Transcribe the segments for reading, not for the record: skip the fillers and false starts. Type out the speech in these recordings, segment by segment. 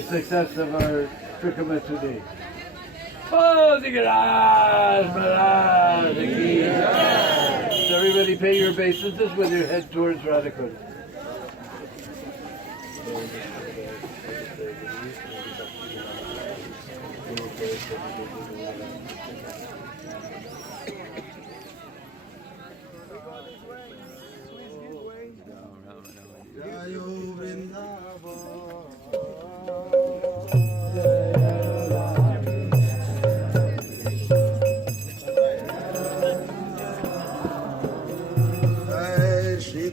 the success of our Trikama today. Oh, Zigaraj, Maharaj, so everybody pay your obeisances with your head towards Radhakund.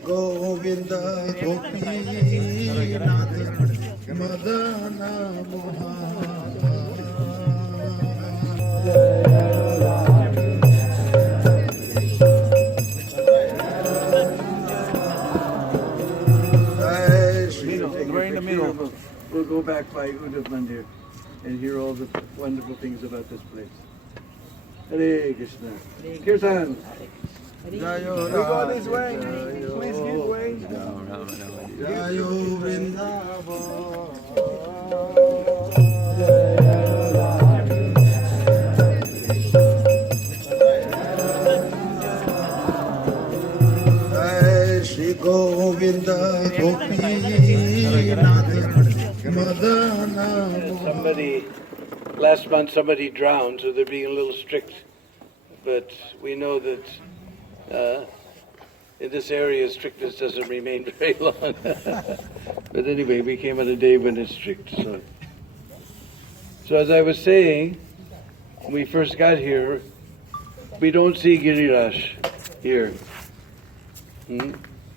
Govinda Gopi Nath Madana We're in the middle. We'll go back by Uddhav Mandir and hear all the wonderful things about this place. Hare Krishna. Kirtan. We go this way. Please give way. Jayo Vrindavan. Shri Govinda Gopi Nath Madana. Last month somebody drowned, so they're being a little strict. But we know that in this area, strictness doesn't remain very long. But anyway, we came on a day when it's strict. So as I was saying, when we first got here, we don't see Giriraj here.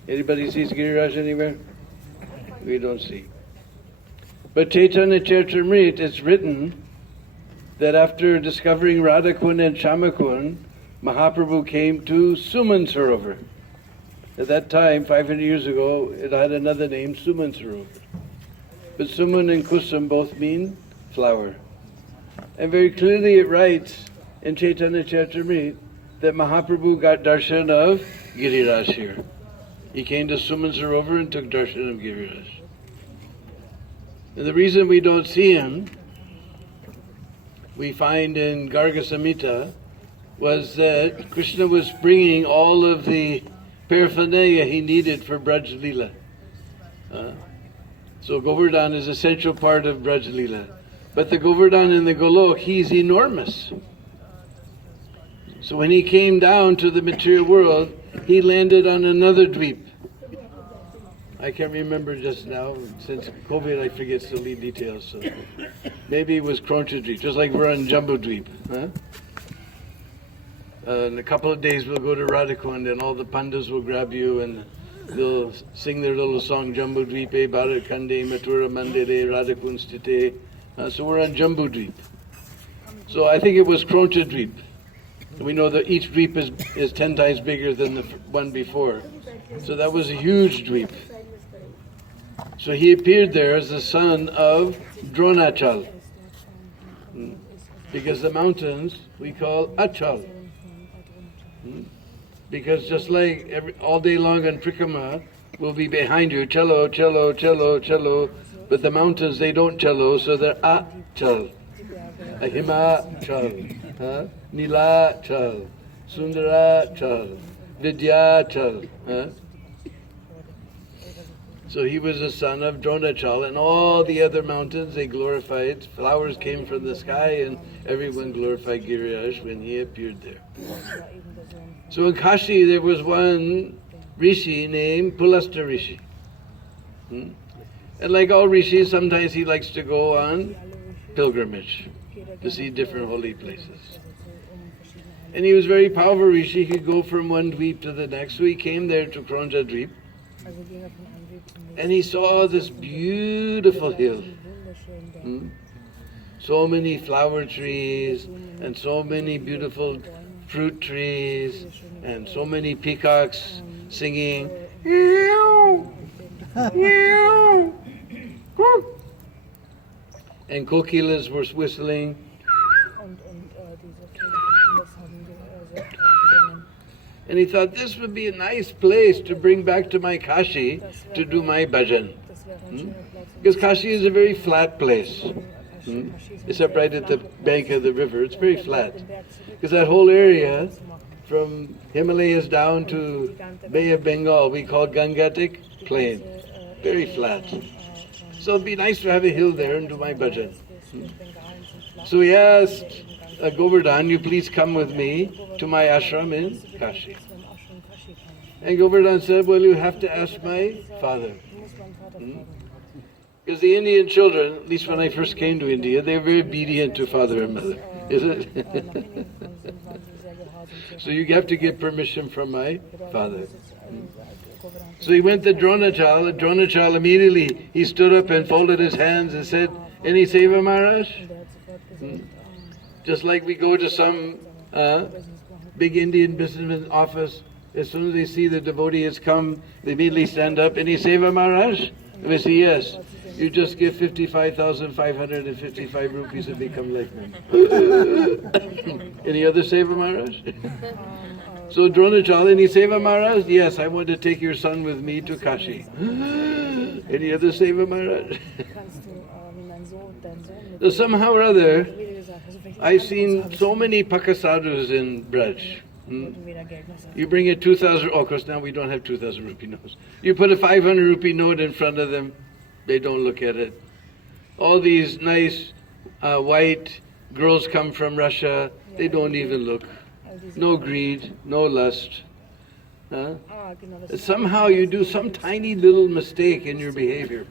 Anybody sees Giriraj anywhere? We don't see. But Chaitanya Charitamrita, it's written that after discovering Radhakund and Shamakund, Mahaprabhu came to Suman Sarovar. At that time, 500 years ago, it had another name, Suman Sarovar. But Suman and Kusum both mean flower. And very clearly it writes in Chaitanya Charitamrita that Mahaprabhu got darshan of Giriraj here. He came to Suman Sarovar and took darshan of Giriraj. And the reason we don't see him, we find in Garga Samhita, was that Krishna was bringing all of the paraphernalia he needed for Braj Leela. So Govardhan is an essential part of Braj Leela. But the Govardhan in the Golok, he's enormous. So when he came down to the material world, he landed on another dweep. I can't remember just now. Since COVID, I forget the lead details. So maybe it was Kroncha Dweep, just like we're on Jumbo Dweep. In a couple of days, we'll go to Radhakund, and all the pandas will grab you, and they'll sing their little song, Jumbo Dweepe, Bharat Khande, Mathura Mandire, Radhakund Sthite. So we're on Jumbo Dweep. So I think it was Kroncha Dweep. We know that each dweep is 10 times bigger than the one before. So that was a huge dweep. So he appeared there as the son of Dronachal. Because the mountains we call Achal. Because just like all day long on Trikama will be behind you, cello, cello, cello, cello, but the mountains, they don't cello, so they're Achal. Ahimachal, Nilachal, Sundarachal, Vidyachal. So he was the son of Dronachal, and all the other mountains, they glorified. Flowers came from the sky, and everyone glorified Giriraj when he appeared there. So in Kashi, there was one rishi named Pulasta Rishi. And like all rishis, sometimes he likes to go on pilgrimage to see different holy places. And he was very powerful rishi. He could go from one dweep to the next. So he came there to Kronja Dweep. And he saw this beautiful hill. So many flower trees and so many beautiful fruit trees and so many peacocks singing. And kokilas were whistling. And he thought this would be a nice place to bring back to my Kashi to do my bhajan. Because Kashi is a very flat place. Except right at the bank of the river, it's very flat. Because that whole area, from Himalayas down to Bay of Bengal, we call Gangatic Plain. Very flat. So it'd be nice to have a hill there and do my bhajan. So he asked Govardhan, you please come with me to my ashram in Kashi. And Govardhan said, well, you have to ask my father. Because the Indian children, at least when I first came to India, they're very obedient to father and mother, is it? So you have to get permission from my father. So he went to Dronachal, and Dronachal immediately, he stood up and folded his hands and said, any seva Maharaj? Just like we go to some big Indian businessman's office, as soon as they see the devotee has come, they immediately stand up, any seva Maharaj? And they say, yes. You just give 55,555 rupees and become like me. Any other seva Maharaj? So Dronachal, any seva Maharaj? Yes, I want to take your son with me to Kashi. Any other seva Maharaj? So somehow or other, I've seen so many pakasadhus in Braj. You bring a 2,000, of course now we don't have 2,000 rupee notes. You put a 500 rupee note in front of them, they don't look at it. All these nice white girls come from Russia, they don't even look. No greed, no lust. Somehow you do some tiny little mistake in your behavior.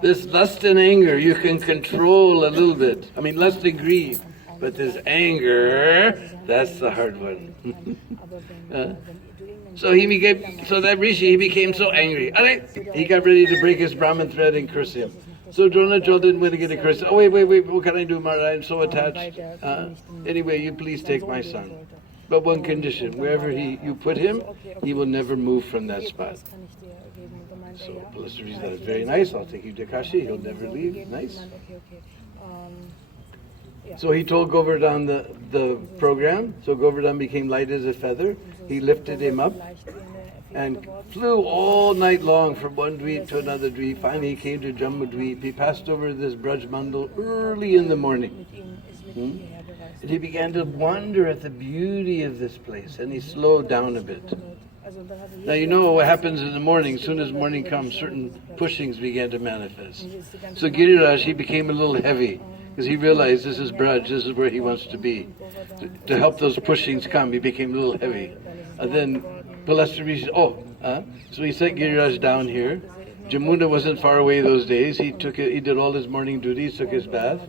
This lust and anger you can control a little bit. I mean lust and greed. But this anger, that's the hard one. So that Rishi, he became so angry. He got ready to break his Brahman thread and curse him. So Dronachal didn't want to get a curse. Oh, wait, what can I do, Maharaj? I'm so attached. Anyway, you please take my son. But one condition, wherever you put him, he will never move from that spot. So Palasari said, that's very nice, I'll take you to Kashi, he'll never leave. Nice. So he told Govardhan the program, so Govardhan became light as a feather. He lifted him up and flew all night long from one dweep to another dweep. Finally he came to Jammu Dweep. He passed over this Braj Mandal early in the morning. And he began to wonder at the beauty of this place, and he slowed down a bit. Now you know what happens in the morning. As soon as morning comes, certain pushings began to manifest. So Giriraj, he became a little heavy, because he realized this is Braj, this is where he wants to be. To help those pushings come, he became a little heavy. And then Palasari said, so he set Giriraj down here. Jamuna wasn't far away those days. He did all his morning duties, took his bath.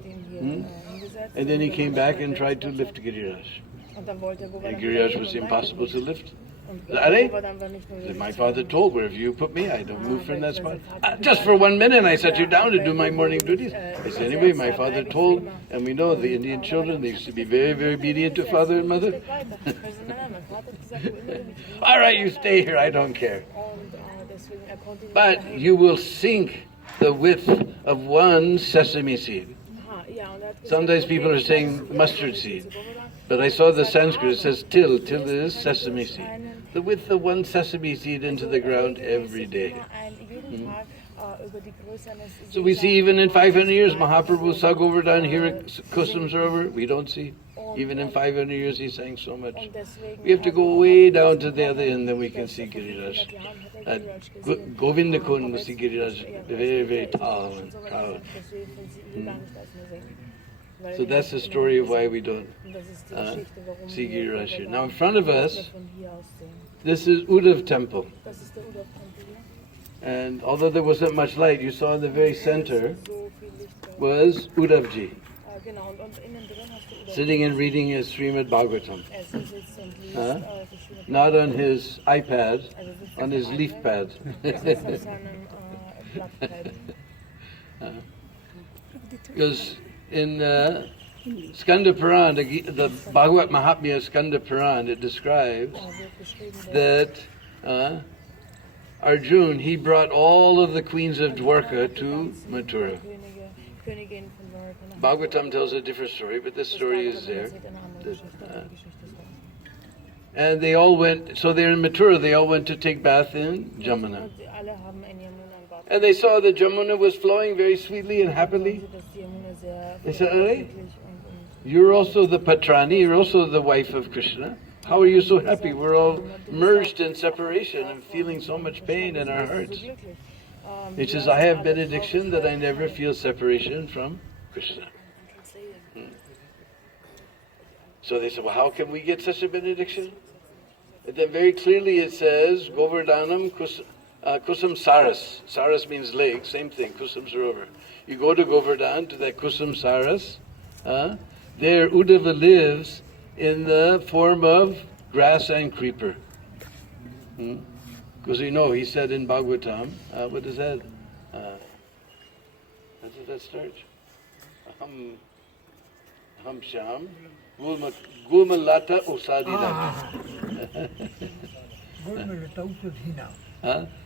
And then he came back and tried to lift Giriraj. And Giriraj was impossible to lift. Hare? My father told, wherever you put me, I don't move from that spot. Just for 1 minute I set you down to do my morning duties. I said, anyway, my father told, and we know the Indian children, they used to be very, very obedient to father and mother. All right, you stay here, I don't care. But you will sink the width of one sesame seed. Sometimes people are saying mustard seed. But I saw the Sanskrit, it says till is sesame seed. The width of one sesame seed into the ground every day. So we see even in 500 years, Mahaprabhu saw Govardhan here at Kusum sarovar. We don't see. Even in 500 years he sang so much. We have to go way down to the other end, then we can see Giriraj. Govinda Kund, we see Giriraj very, very tall and proud. So that's the story of why we don't see Giriraj here. Now in front of us, this is Uddhav temple. And although there wasn't much light, you saw in the very center was Uddhavji, sitting and reading his Srimad Bhagavatam. Not on his iPad, on his leaf pad. Because in Skanda Puran, the Bhagavat Mahatmya Skanda Puran, it describes that Arjun, he brought all of the queens of Dwarka to Mathura. Bhagavatam tells a different story, but this story is there. And they all went, so they're in Mathura, they all went to take bath in Jamuna. And they saw the Jamuna was flowing very sweetly and happily. They said, Hare, you're also the Patrani, you're also the wife of Krishna. How are you so happy? We're all merged in separation and feeling so much pain in our hearts. He says, I have benediction that I never feel separation from Krishna. So they said, well, how can we get such a benediction? And then very clearly it says, Govardhanam Kusum Saras. Saras means lake, same thing, Kusum sarovar. You go to Govardhan, to that Kusum Saras. There Uddhava lives in the form of grass and creeper. Because he said in Bhagavatam, what is that? How does that start? Aham Sham Gulmalata Usadinam.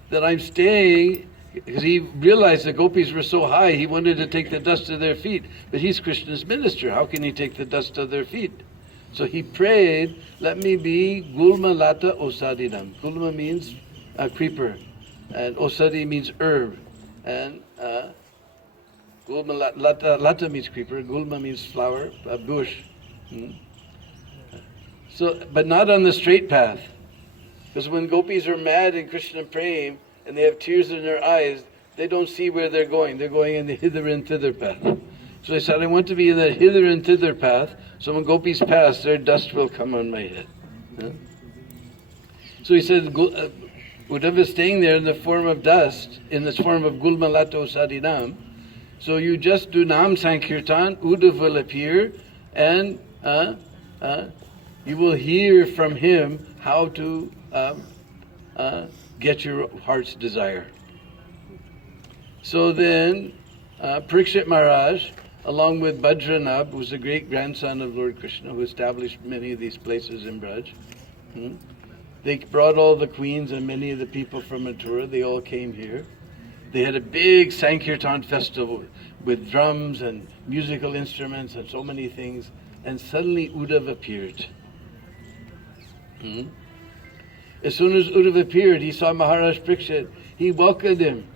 That I'm staying, because he realized the gopis were so high, he wanted to take the dust of their feet. But he's Krishna's minister, how can he take the dust of their feet? So he prayed, let me be Gulma Lata Osadinam. Gulma means creeper, and Osadi means herb. And Gulma Lata means creeper, Gulma means flower, bush. So, but not on the straight path. Because when gopis are mad in Krishna praying and they have tears in their eyes, they don't see where they're going. They're going in the hither and thither path. So they said, I want to be in that hither and thither path, so when gopis pass, their dust will come on my head. So he said, Uddhava is staying there in the form of dust, in the form of Gulmalato Sadinam. So you just do Nam Sankirtan, Uddhava will appear, and you will hear from him how to get your heart's desire. So then, Parikshit Maharaj, along with Bajranab, who was the great grandson of Lord Krishna, who established many of these places in Braj, they brought all the queens and many of the people from Mathura. They all came here. They had a big Sankirtan festival with drums and musical instruments and so many things. And suddenly Uddhava appeared. As soon as Uddhava appeared, he saw Maharaj Parikshit. He welcomed him.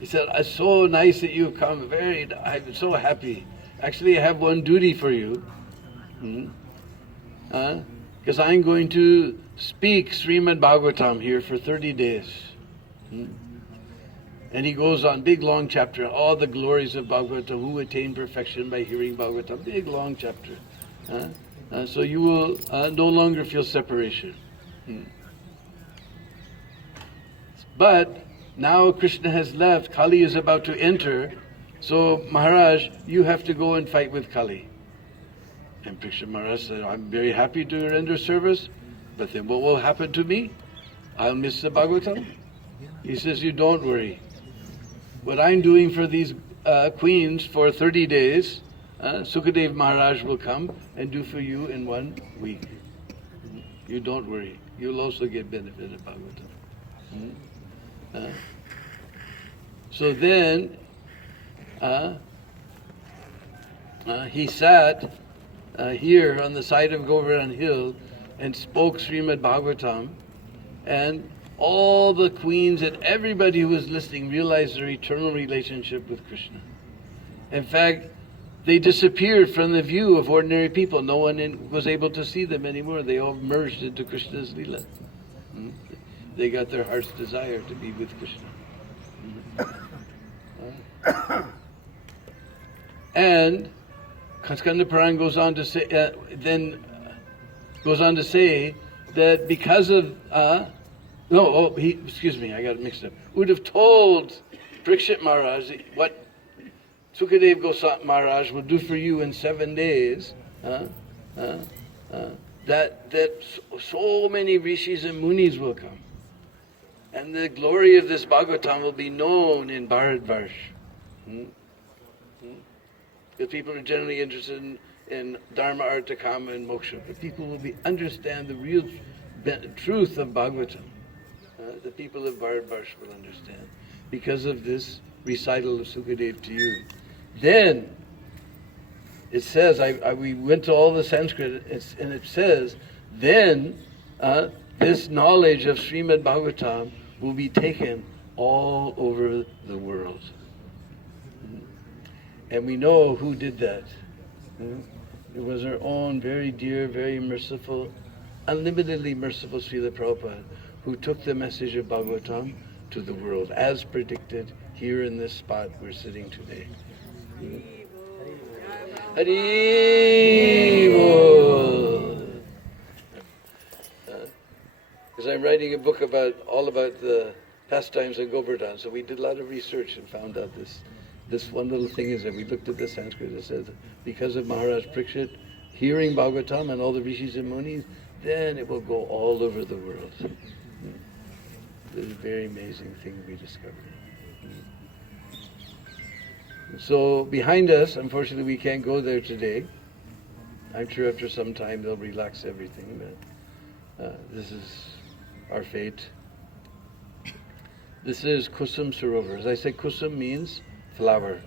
He said, it's so nice that you've come. I'm so happy. Actually, I have one duty for you. Because I'm going to speak Srimad Bhagavatam here for 30 days. And he goes on, big long chapter, all the glories of Bhagavatam, who attain perfection by hearing Bhagavatam, big long chapter. So you will no longer feel separation. But now Krishna has left, Kali is about to enter, so Maharaj, you have to go and fight with Kali. And Parikshit Maharaj said, I'm very happy to render service, but then what will happen to me? I'll miss the Bhagavatam. He says, you don't worry. What I'm doing for these queens for 30 days, Sukadev Maharaj will come and do for you in 1 week. You don't worry. You'll also get benefit of Bhagavatam. So then, he sat here on the side of Govardhan Hill and spoke Srimad Bhagavatam, and all the queens and everybody who was listening realized their eternal relationship with Krishna. In fact, they disappeared from the view of ordinary people. No one was able to see them anymore. They all merged into Krishna's Leela. They got their heart's desire to be with Krishna. And Skanda Puran goes on to say, that because of excuse me, I got it mixed up. Would have told Parikshit Maharaj what Sukadev Goswami Maharaj will do for you in 7 days. That so many rishis and munis will come. And the glory of this Bhagavatam will be known in Bharatvarsh. Because people are generally interested in Dharma, Artha, Kama, and Moksha. But people will understand the real truth of Bhagavatam. The people of Bharatvarsh will understand because of this recital of Sukadev to you. Then, it says, we went to all the Sanskrit, and it says, then this knowledge of Srimad Bhagavatam will be taken all over the world. And we know who did that. It was our own very dear, very merciful, unlimitedly merciful Srila Prabhupada who took the message of Bhagavatam to the world, as predicted here in this spot we're sitting today. Hare. Because I'm writing a book all about the pastimes of Govardhan, so we did a lot of research and found out this one little thing is that we looked at the Sanskrit. It says because of Maharaj Parikshit hearing Bhagavatam and all the rishis and munis, then it will go all over the world. This is a very amazing thing we discovered. So behind us, unfortunately, we can't go there today. I'm sure after some time they'll relax everything, but this is our fate. This is Kusum sarovar. As I say, Kusum means flower.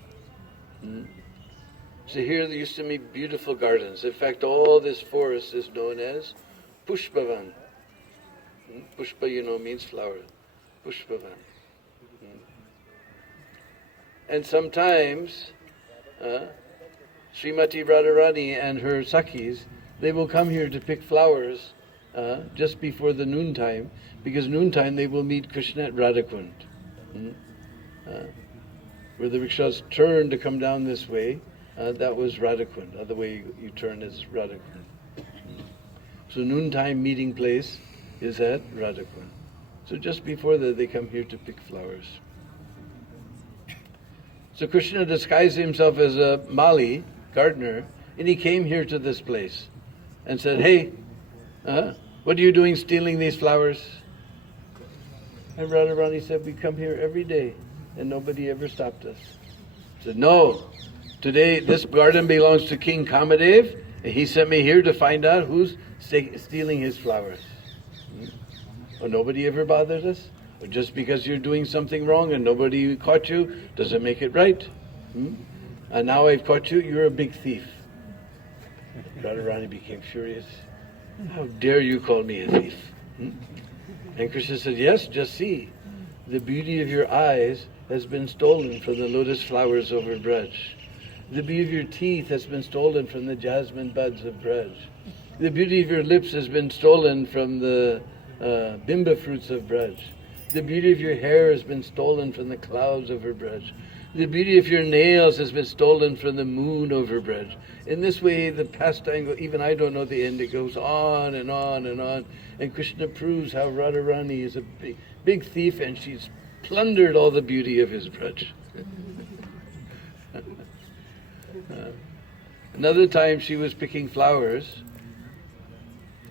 So here there used to be beautiful gardens. In fact, all this forest is known as Pushpavan. Pushpa, means flower. Pushpavan. And sometimes Srimati Radharani and her Sakhis, they will come here to pick flowers just before the noontime, because noontime they will meet Krishna at Radhakund. Where the rickshaws turn to come down this way, that was Radhakund. Other way you turn is Radhakund. So noontime meeting place is at Radhakund. So just before that they come here to pick flowers. So Krishna disguised himself as a Mali, gardener, and he came here to this place and said, "Hey, what are you doing stealing these flowers?" And Radharani said, "We come here every day and nobody ever stopped us." He said, "No, today this garden belongs to King Kamadev, and he sent me here to find out who's stealing his flowers." Well, nobody ever bothered us? Or just because you're doing something wrong and nobody caught you, doesn't make it right. And now I've caught you, you're a big thief. Radharani became furious. "How dare you call me a thief?" And Krishna said, "Yes, just see. The beauty of your eyes has been stolen from the lotus flowers over Braj. The beauty of your teeth has been stolen from the jasmine buds of Braj. The beauty of your lips has been stolen from the bimba fruits of Braj. The beauty of your hair has been stolen from the clouds over Braj. The beauty of your nails has been stolen from the moon over Braj." In this way, the pastime, even I don't know the end, it goes on and on and on. And Krishna proves how Radharani is a big thief and she's plundered all the beauty of his Braj. Another time she was picking flowers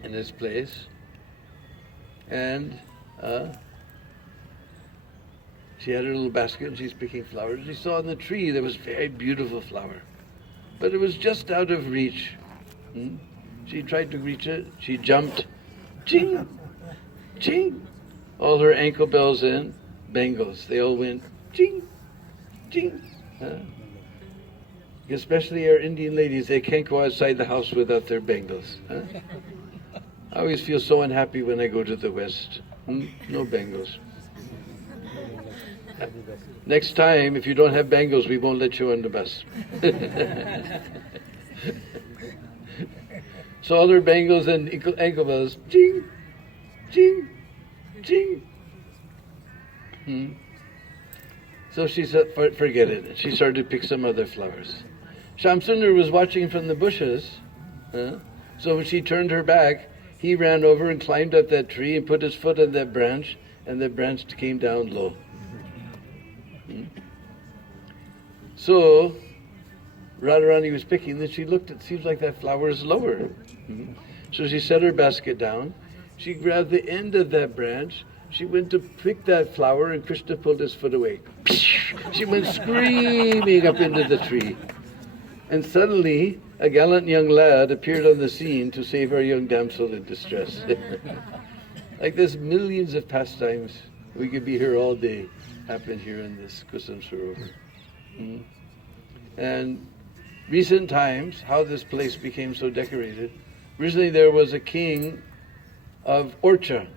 in this place, and she had her little basket and she's picking flowers. She saw on the tree there was a very beautiful flower, but it was just out of reach. She tried to reach it. She jumped. Ching! Ching! All her ankle bells and bangles, they all went ching! Ching! Especially our Indian ladies, they can't go outside the house without their bangles. I always feel so unhappy when I go to the West. No bangles. Next time, if you don't have bangles, we won't let you on the bus. So all her bangles and ankle bells, ching, ching, ching. So she said, forget it. She started to pick some other flowers. Shamsundar was watching from the bushes. So when she turned her back, he ran over and climbed up that tree and put his foot on that branch, and the branch came down low. So Radharani was picking, then she looked, it seems like that flower is lower. So she set her basket down, she grabbed the end of that branch, she went to pick that flower, and Krishna pulled his foot away. She went screaming up into the tree. And suddenly a gallant young lad appeared on the scene to save our young damsel in distress. Like there's millions of pastimes, we could be here all day, happen here in this Kusum sarovar. And recent times, how this place became so decorated. Originally there was a king of Orcha,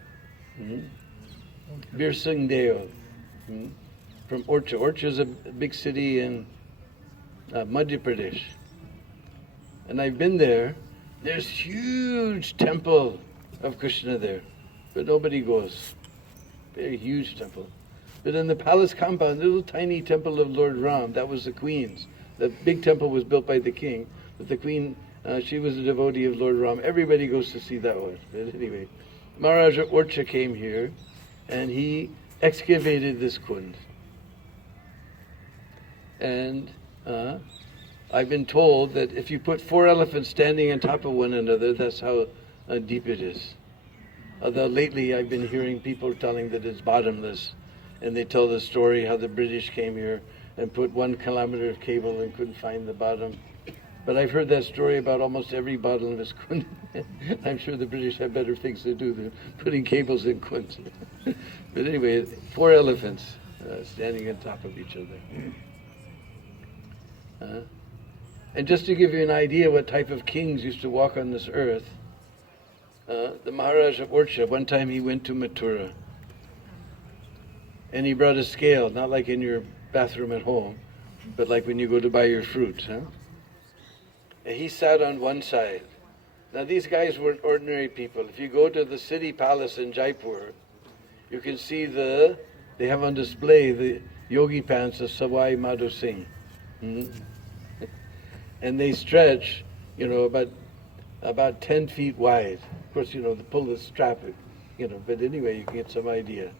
Bir Singh Deo. from Orcha. Orcha is a big city in Madhya Pradesh. And I've been there. There's huge temple of Krishna there, but nobody goes. Very huge temple. But in the palace compound, little tiny temple of Lord Ram, that was the queen's. The big temple was built by the king, but the queen, she was a devotee of Lord Ram. Everybody goes to see that one. But anyway, Maharaja Orcha came here, and he excavated this kund. And I've been told that if you put 4 elephants standing on top of one another, that's how deep it is. Although lately I've been hearing people telling that it's bottomless, and they tell the story how the British came here and put 1 kilometer of cable and couldn't find the bottom. But I've heard that story about almost every bottomless kund. I'm sure the British have better things to do than putting cables in kunds. But anyway, 4 elephants standing on top of each other. And just to give you an idea what type of kings used to walk on this earth, the Maharaj of Orcha, one time he went to Mathura, and he brought a scale, not like in your bathroom at home, but like when you go to buy your fruit. And he sat on one side. Now these guys weren't ordinary people. If you go to the city palace in Jaipur, you can see they have on display the yogi pants of Sawai Madhu Singh. And they stretch, about 10 feet wide. Of course, they pull the strap, but anyway, you can get some idea.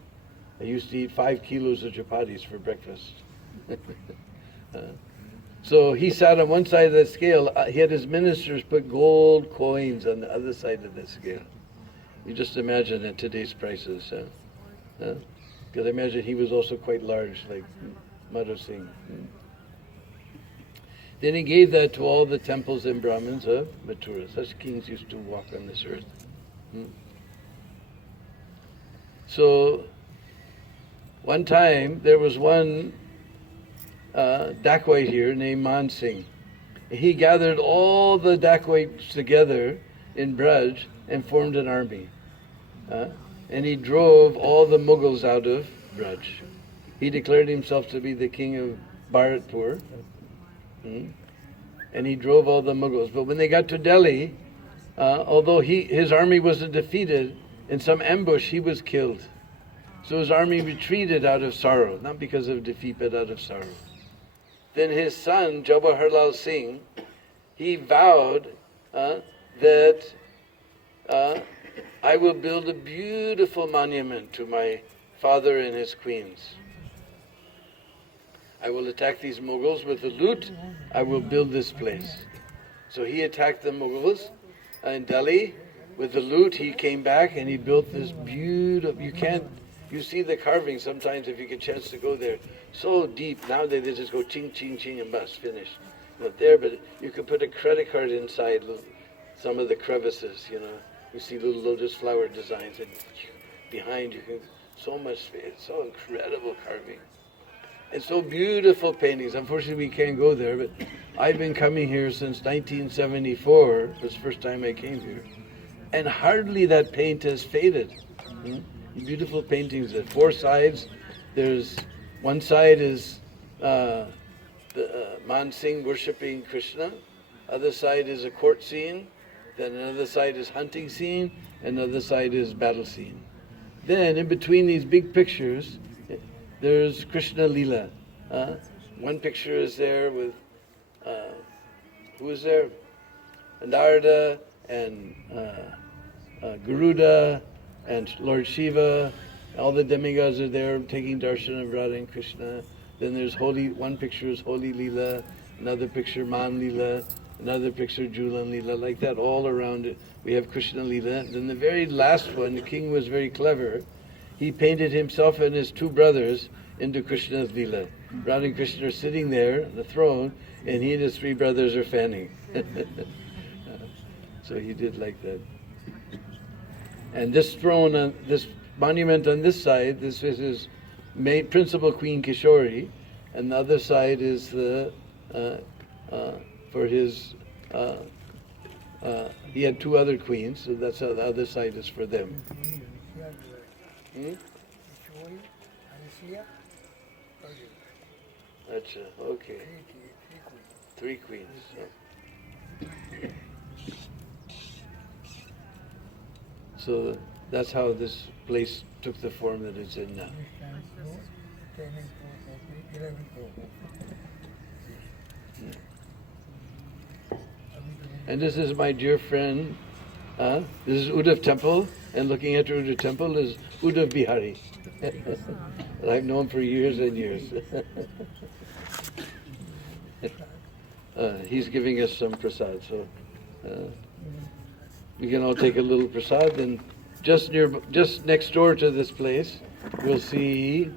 I used to eat 5 kilos of chapatis for breakfast. So he sat on one side of the scale. He had his ministers put gold coins on the other side of the scale. You just imagine at today's prices. Because I imagine he was also quite large, like Madhu Singh. Then he gave that to all the temples and Brahmins of Mathura. Such kings used to walk on this earth. So, one time, there was one dacoit here named Man Singh. He gathered all the dacoits together in Braj and formed an army. And he drove all the Mughals out of Braj. He declared himself to be the king of Bharatpur. And he drove all the Mughals. But when they got to Delhi, although his army wasn't defeated, in some ambush he was killed. So his army retreated out of sorrow, not because of defeat, but out of sorrow. Then his son, Jawaharlal Singh, he vowed that I will build a beautiful monument to my father and his queens. I will attack these Mughals with the loot. I will build this place. So he attacked the Mughals in Delhi with the loot. He came back and he built this beautiful. You see the carving sometimes if you get a chance to go there. So deep. Nowadays they just go ching, ching, ching and bust, finish. Not there, but you could put a credit card inside some of the crevices. You see little lotus flower designs, and behind you can so much space. So incredible carving. And so beautiful paintings. Unfortunately, we can't go there, but I've been coming here since 1974. It was the first time I came here. And hardly that paint has faded. Beautiful paintings at 4 sides. There's one side is Man Singh worshipping Krishna. Other side is a court scene. Then another side is hunting scene. Another side is battle scene. Then in between these big pictures, there's Krishna Lila. One picture is there with, who is there? Narada and Garuda and Lord Shiva. All the demigods are there taking darshan of Radha and Krishna. Then there's one picture is Holy Lila, another picture Man Lila, another picture Julan Lila, like that all around it. We have Krishna Lila. Then the very last one, the king was very clever. He painted himself and his 2 brothers into Krishna's Leela. Radha and Krishna are sitting there on the throne, and he and his 3 brothers are fanning. So he did like that. And this throne, this monument on this side, this is his principal queen Kishori, and the other side is for his. He had 2 other queens, so that's how the other side is for them. Acha, okay. 3 queens. So that's how this place took the form that it's in now. And this is my dear friend. This is Uddhav Temple, and looking at Uddhav Temple is Uddhav Bihari. That I've known for years and years. He's giving us some prasad, so we can all take a little prasad. And just next door to this place, we'll see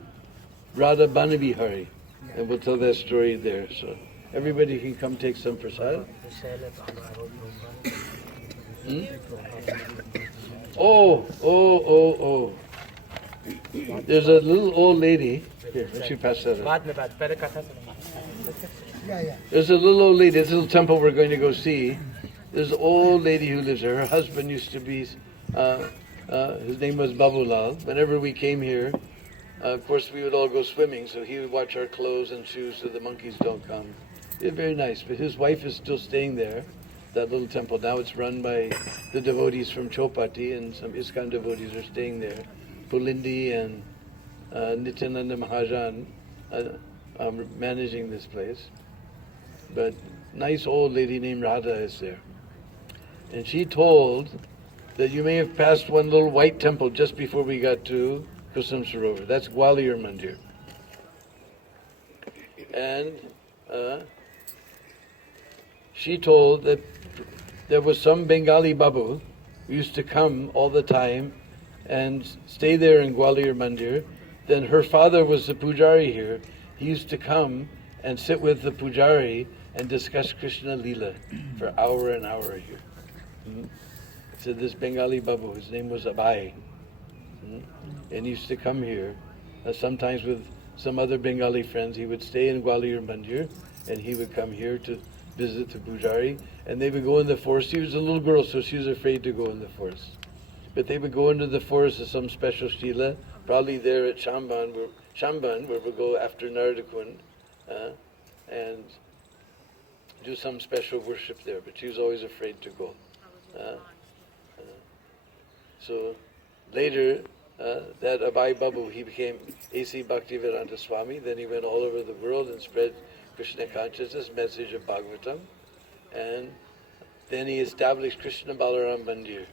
Radha Banabihari, and we'll tell that story there. So everybody can come take some prasad. Oh. There's a little old lady. Here, why don't you pass that up? There's a little old lady, this little temple we're going to go see. There's an old lady who lives there. Her husband used to be, his name was Babulal. Whenever we came here, of course we would all go swimming, so he would watch our clothes and shoes so the monkeys don't come. It's very nice, but his wife is still staying there, that little temple. Now it's run by the devotees from Chopati, and some ISKCON devotees are staying there. Pulindi and Nityananda Mahajan managing this place. But nice old lady named Radha is there. And she told that you may have passed one little white temple just before we got to Kusum sarovar. That's Gwalior Mandir. And she told that there was some Bengali Babu who used to come all the time and stay there in Gwalior Mandir. Then her father was the pujari here. He used to come and sit with the pujari and discuss Krishna Leela for hour and hour here. So this Bengali Babu, his name was Abai, and he used to come here. Sometimes with some other Bengali friends, he would stay in Gwalior Mandir, and he would come here to visit the pujari, and they would go in the forest. She was a little girl, so she was afraid to go in the forest. But they would go into the forest of some special Shila, probably there at Shamban, where we'll go after Nardakund, and do some special worship there. But she was always afraid to go. So later, that Abai Babu, he became A.C. Bhaktivedanta Swami. Then he went all over the world and spread Krishna consciousness, message of Bhagavatam. And then he established Krishna Balaram Mandir.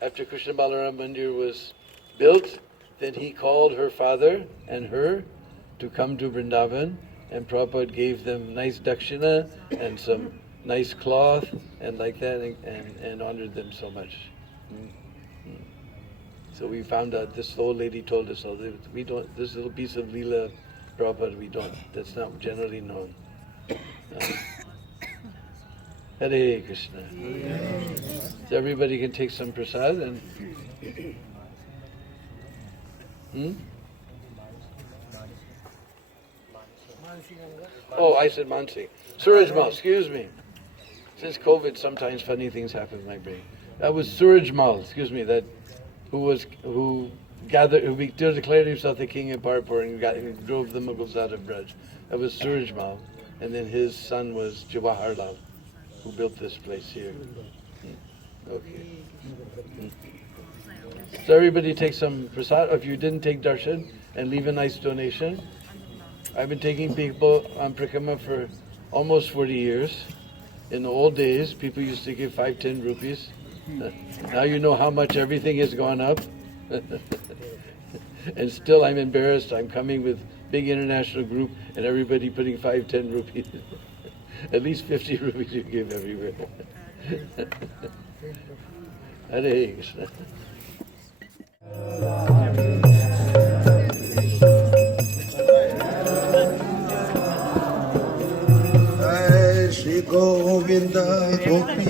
After Krishna Balaram Mandir was built, then he called her father and her to come to Vrindavan, and Prabhupada gave them nice dakshina and some nice cloth and like that, and honored them so much. So we found out, this old lady told us all that we don't, this little piece of Leela, Prabhupada, we don't, that's not generally known. Hare Krishna. So everybody can take some prasad and Oh, I said Mansi. Surajmal, excuse me. Since COVID, sometimes funny things happen in my brain. That was Surajmal, excuse me, that who declared himself the king of Parpur and drove the Mughals out of Braj. That was Surajmal, and then his son was Jawaharlal, who built this place here. Okay. So everybody take some prasad. If you didn't take darshan, and leave a nice donation. I've been taking people on Prikrama for almost 40 years. In the old days, people used to give 5-10 rupees. Now you know how much everything has gone up. And still I'm embarrassed. I'm coming with big international group and everybody putting 5-10 rupees. At least 50 rupees you give everywhere. Hare Krishna. Shri Govinda Gopi